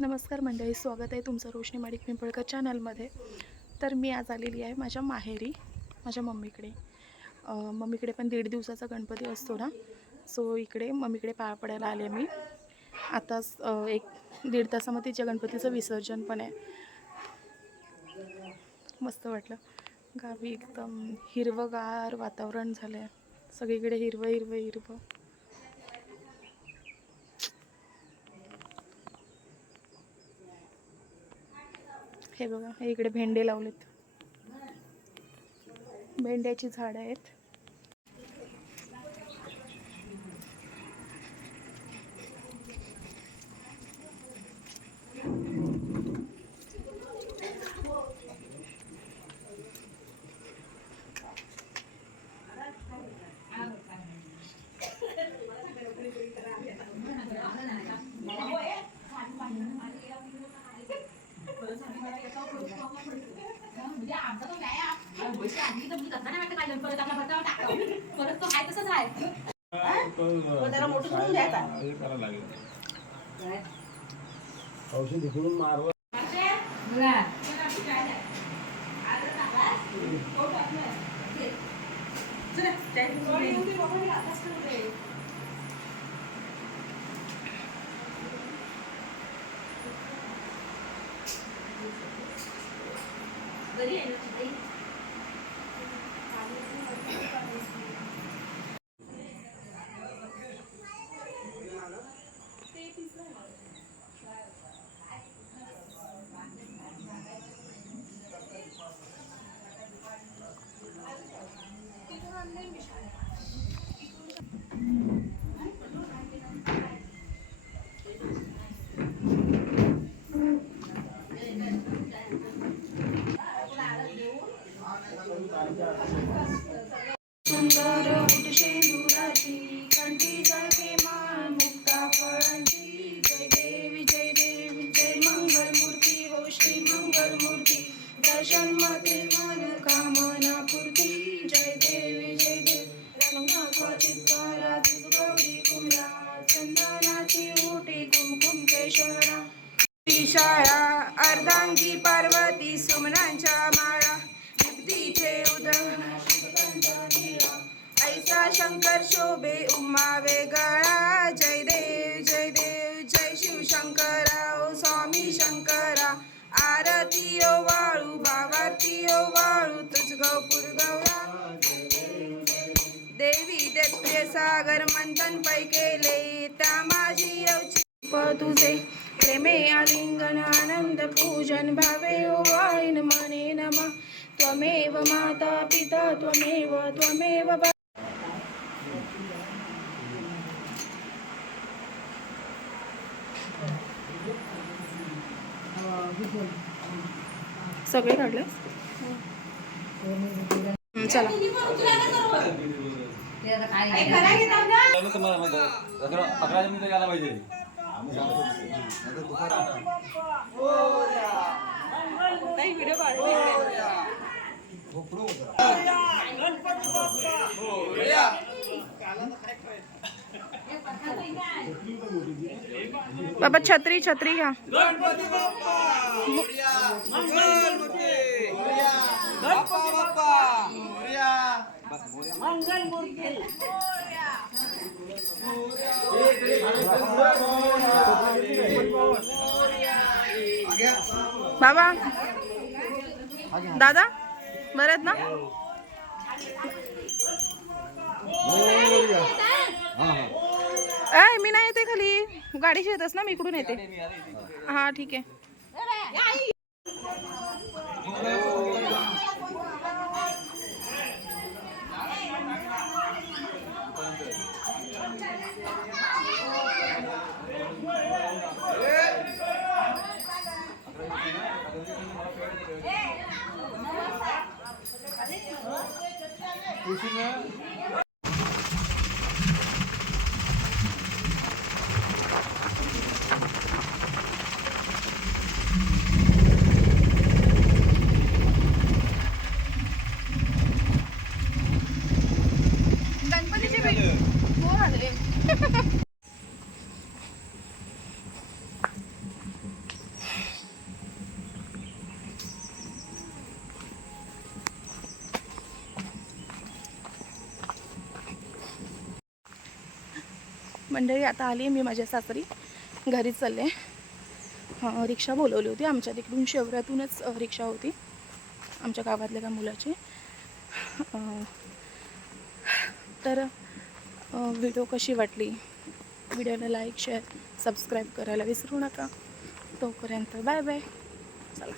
नमस्कार मंडळी, स्वागत आहे तुमचं रोशनी माडिक पिंपळकर चॅनलमध्ये. तर मी आज आलेली आहे माझ्या माहेरी, माझ्या मम्मीकडे. मम्मीकडे पण 1.5 दिवसाचा गणपती असतो ना, सो इकडे मम्मीकडे पाया पडायला आले मी. आताच 1-1.5 तासामध्ये तिच्या गणपतीचं विसर्जन पण आहे. मस्त वाटलं. गावी एकदम हिरवंगार वातावरण झालं आहे, सगळीकडे हिरवं हिरवं हिरवं. हे बघा, हे इकडे भेंडे लावलेत, भेंड्याची झाडं आहेत. सुंदर शेंदुराची कंठी जळके मान मुक्ता फळांची. जय देवी जय देवी जय मंगलमूर्ती हो श्री मंगलमूर्ती. दर्शन मते मन कामना पूर्ती. जय देवी जय देवी रंगाचा चित्कारा तुझ गौरी कुंभा. चंदनाची ओटी कुमकुम केशरा. शाळा अर्धांगी पार्वती सुमनांच्या माळा. दीप्तीचे उदय ऐसा शंकर शोभे उमा वेगळा. जय देव जय देव जय शिव शंकरा ओ स्वामी शंकरा. आरती ओ वाळू भावारती ओ वाळू तुझ गौपूर गौरा. देवी दत्ते सागर मंथन पै केले त्या माझी तुझे. प्रेमे आलिंगन आनंद पूजन भावे ओ वाळीन मने नमा. त्वमेव माता पिता त्वमेव त्वमेव. सगळे काढले. चला बाबा छत्री छत्री घ्या. गणपती बाप्पा मोरया. गणपती बाप्पा मोरया. मंगल मूर्ती बाबा दादा बरे आहेत ना. मी नाही येते खाली, गाडीशी येतस ना, मी इकडून येते. हा ठीक आहे. मंडळी आता आली आहे मी माझ्या सासरी, घरी चालले. रिक्षा बोलवली होती आमच्या तिकडून, शेवऱ्यातूनच रिक्षा होती आमच्या गावातल्या का मुलाची. तर व्हिडिओ कशी वाटली, व्हिडिओला लाईक शेअर सबस्क्राईब करायला विसरू नका. तोपर्यंत बाय बाय. चला.